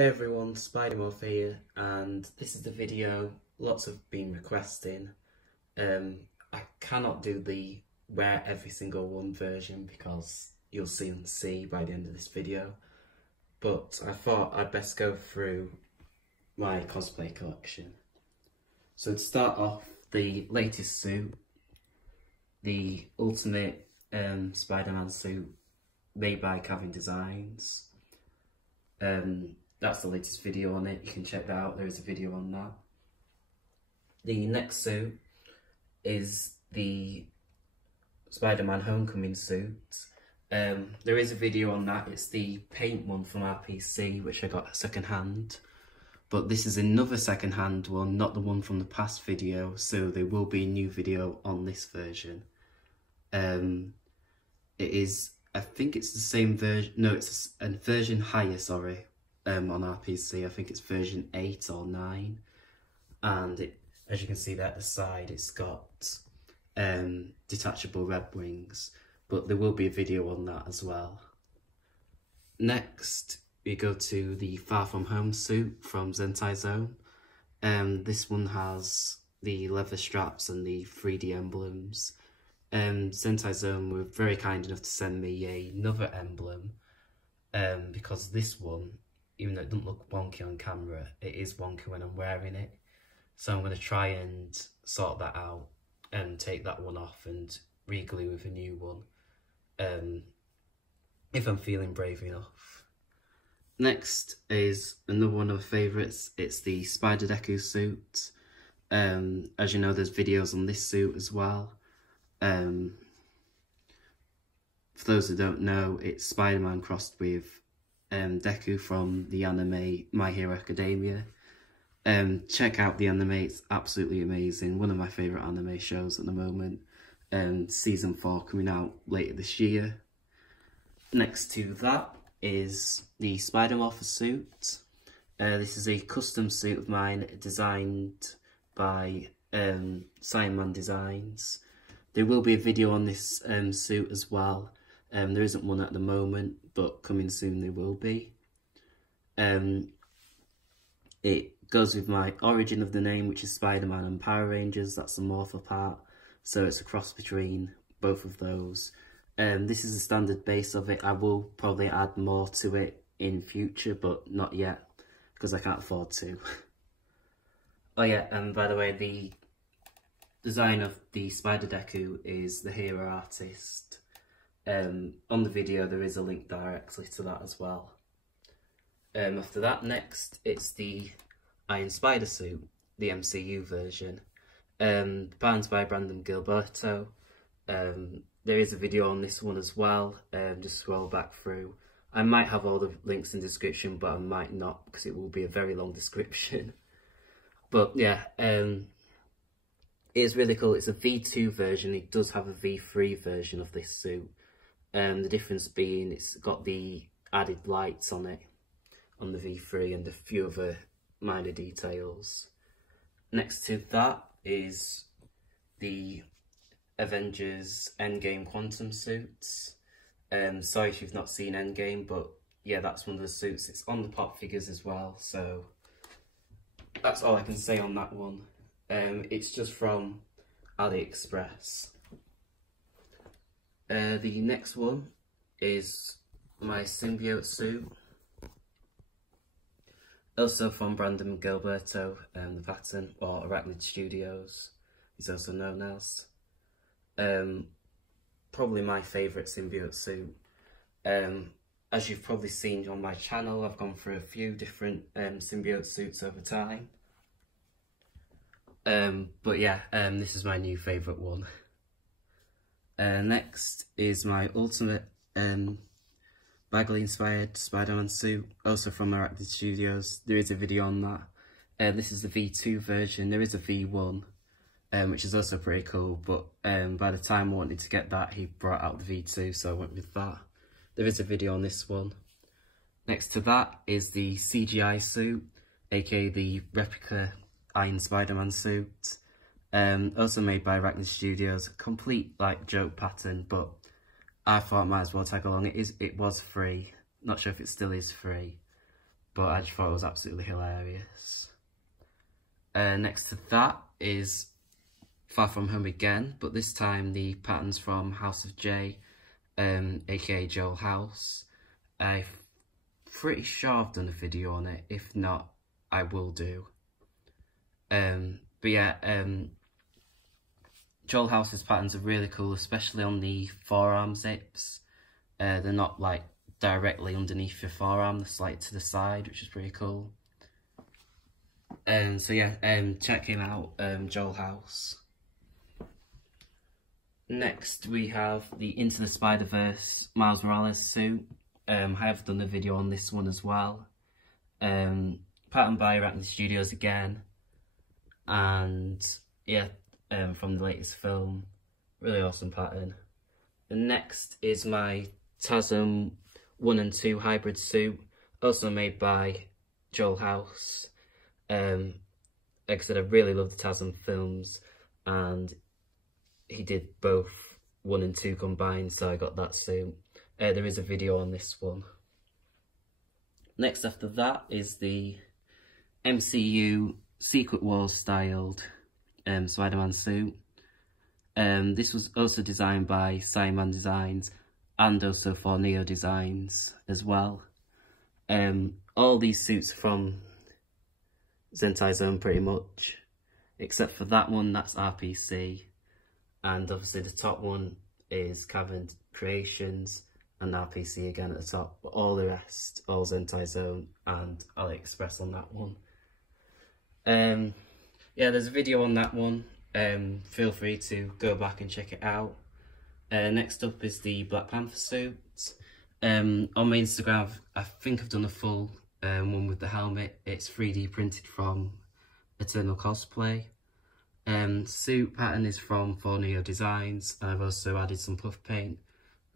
Hey everyone, Spider-Morph here, and this is the video lots have been requesting. I cannot do the wear every single one version because you'll soon see by the end of this video, but I thought I'd best go through my cosplay collection. So to start off, the latest suit, the Ultimate Spider-Man suit made by Kevin Designs. That's the latest video on it, you can check that out, there is a video on that. The next suit is the Spider-Man Homecoming suit. There is a video on that, it's the paint one from RPC, which I got second hand. But this is another second hand one, not the one from the past video, so there will be a new video on this version. It is, I think it's the same version, no, it's a version higher, sorry. On RPC, I think it's version 8 or 9, and it, as you can see there at the side, it's got detachable red wings, but there will be a video on that as well. Next, we go to the Far From Home suit from Zentaizone. This one has the leather straps and the 3D emblems. Zentaizone were very kind enough to send me another emblem, because this one, even though it doesn't look wonky on camera, it is wonky when I'm wearing it. So I'm going to try and sort that out and take that one off and re-glue with a new one, if I'm feeling brave enough. Next is another one of my favourites, it's the Spider Deku suit. As you know, there's videos on this suit as well. For those who don't know, it's Spider-Man crossed with Deku from the anime My Hero Academia. Check out the anime, it's absolutely amazing. One of my favourite anime shows at the moment. Season 4 coming out later this year. Next to that is the Spider-Morph suit. This is a custom suit of mine designed by Simon Designs. There will be a video on this suit as well. There isn't one at the moment, but coming soon there will be. It goes with my origin of the name, which is Spider-Man and Power Rangers. That's the morpher part, so it's a cross between both of those. This is the standard base of it. I will probably add more to it in future, but not yet, because I can't afford to. Oh yeah, and by the way, the design of the Spider Deku is the hero artist. On the video there is a link directly to that as well. After that, next it's the Iron Spider suit, the MCU version, designed by Brandon Gilberto. There is a video on this one as well. Just scroll back through. I might have all the links in the description, but I might not, because it will be a very long description. But yeah, it is really cool. It's a V2 version. It does have a V3 version of this suit. The difference being it's got the added lights on it, on the V3, and a few other minor details. Next to that is the Avengers Endgame Quantum suits. Sorry if you've not seen Endgame, but yeah, that's one of the suits. It's on the pop figures as well, so that's all I can say on that one. It's just from AliExpress. The next one is my symbiote suit, also from Brandon Gilberto, the Vatten, or Arachnid Studios, he's also known as. Probably my favourite symbiote suit. As you've probably seen on my channel, I've gone through a few different symbiote suits over time. But yeah, this is my new favourite one. Next is my Ultimate Bagley inspired Spider-Man suit, also from Arachnid Studios. There is a video on that. This is the V2 version. There is a V1, which is also pretty cool, but by the time I wanted to get that, he brought out the V2, so I went with that. There is a video on this one. Next to that is the CGI suit, aka the replica Iron Spider-Man suit. Also made by Arachnid Studios. Complete like joke pattern, but I thought I might as well tag along. It was free. Not sure if it still is free. but I just thought it was absolutely hilarious. Next to that is Far From Home again, but this time the pattern's from House of J, aka Joel House. I'm pretty sure I've done a video on it. If not, I will do. But yeah, Joel House's patterns are really cool, especially on the forearm zips. They're not like directly underneath your forearm, they're slightly to the side, which is pretty cool. So yeah, check him out, Joel House. Next we have the Into the Spider-Verse Miles Morales suit. I have done a video on this one as well. Pattern by Arachnid Studios again. And yeah, from the latest film. Really awesome pattern. The next is my TASM 1 and 2 hybrid suit, also made by Joel House. Like I said, I really love the TASM films, and he did both 1 and 2 combined, so I got that suit. There is a video on this one. Next after that is the MCU Secret Wars styled Spider-Man suit. This was also designed by Simon Designs and also for Neo Designs as well. All these suits are from Zentaizone pretty much, except for that one, that's RPC, and obviously the top one is Cavern Creations and RPC again at the top, but all the rest, all Zentaizone and AliExpress on that one. Yeah, there's a video on that one. Feel free to go back and check it out. Next up is the Black Panther suit. On my Instagram, I think I've done a full one with the helmet. It's 3D printed from Eternal Cosplay. Suit pattern is from Neo Designs. I've also added some puff paint.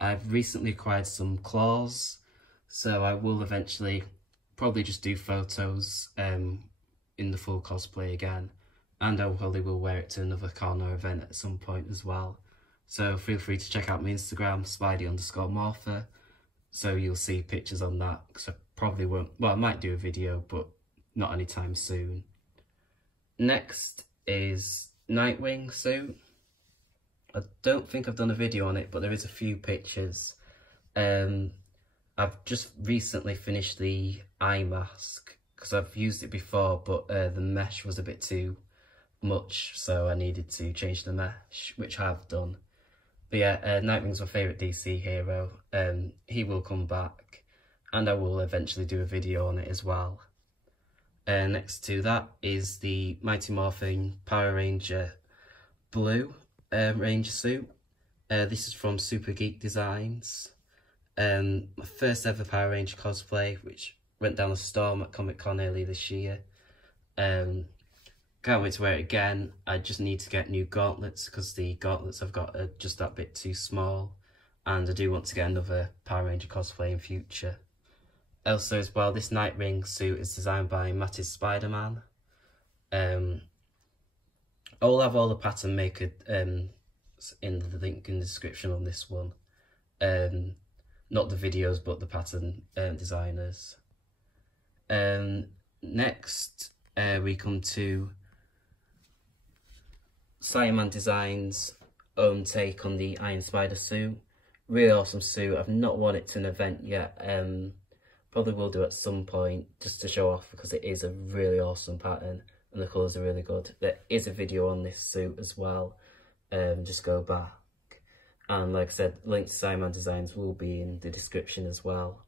I've recently acquired some claws, so I will eventually probably just do photos in the full cosplay again, and I probably will wear it to another con or event at some point as well. So feel free to check out my Instagram, Spidey_Morpher, so you'll see pictures on that, because I probably won't, well, I might do a video, but not anytime soon. Next is Nightwing suit. I don't think I've done a video on it, but there is a few pictures. I've just recently finished the eye mask, because I've used it before, but the mesh was a bit too much, so I needed to change the mesh, which I have done. But yeah, Nightwing's my favourite DC hero. He will come back, and I will eventually do a video on it as well. Next to that is the Mighty Morphin Power Ranger Blue Ranger suit. This is from Super Geek Designs. My first ever Power Ranger cosplay, which went down a storm at Comic Con earlier this year. Can't wait to wear it again. I just need to get new gauntlets, because the gauntlets I've got are just that bit too small, and I do want to get another Power Ranger cosplay in future. Also as well, this Nightwing suit is designed by Matty's Spider-Man. I'll have all the pattern maker in the link in the description on this one. Not the videos, but the pattern designers. Next, we come to Simon Designs' own take on the Iron Spider suit. Really awesome suit. I've not worn it to an event yet. Probably will do at some point, just to show off, because it is a really awesome pattern and the colours are really good. There is a video on this suit as well. Just go back. And like I said, link to Simon Designs will be in the description as well.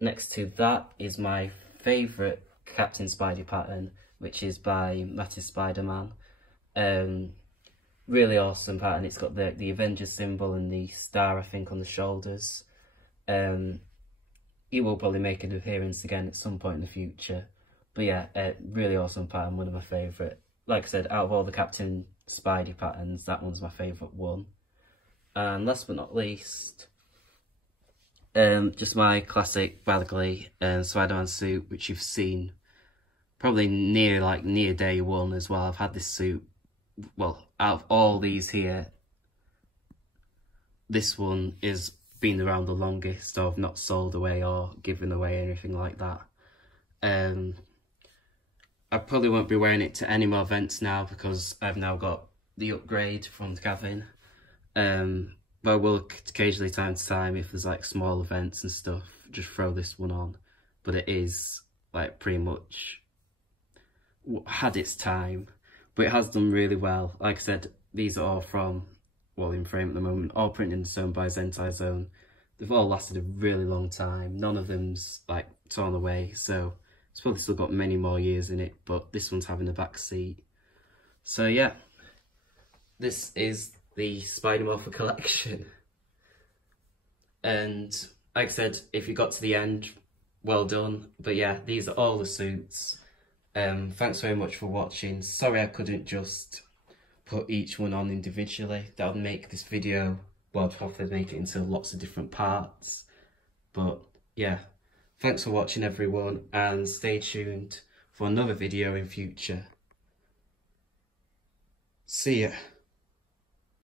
Next to that is my favourite Captain Spidey pattern, which is by Matty's Spider-Man. Really awesome pattern. It's got the Avengers symbol and the star, I think, on the shoulders. He will probably make an appearance again at some point in the future. But yeah, really awesome pattern, one of my favourite. Like I said, out of all the Captain Spidey patterns, that one's my favourite one. And last but not least, just my classic Bagley Spider-Man suit, which you've seen probably near day one as well. I've had this suit, well, out of all these here, this one is been around the longest. So I've not sold away or given away anything like that. I probably won't be wearing it to any more events now because I've now got the upgrade from Gavin. But I will occasionally, time to time, if there's like small events and stuff, just throw this one on. But it is like pretty much had its time, but it has done really well. Like I said, these are all from, well, in frame at the moment, all printed and sewn by Zentaizone. They've all lasted a really long time. None of them's like torn away, so it's probably still got many more years in it, but this one's having a back seat. So yeah, this is the Spider-Morpher collection. And like I said, if you got to the end, well done. But yeah, these are all the suits. Thanks very much for watching. Sorry I couldn't just put each one on individually. That would make this video, well, I'd have to make it into lots of different parts. But yeah, thanks for watching everyone, and stay tuned for another video in future. See ya.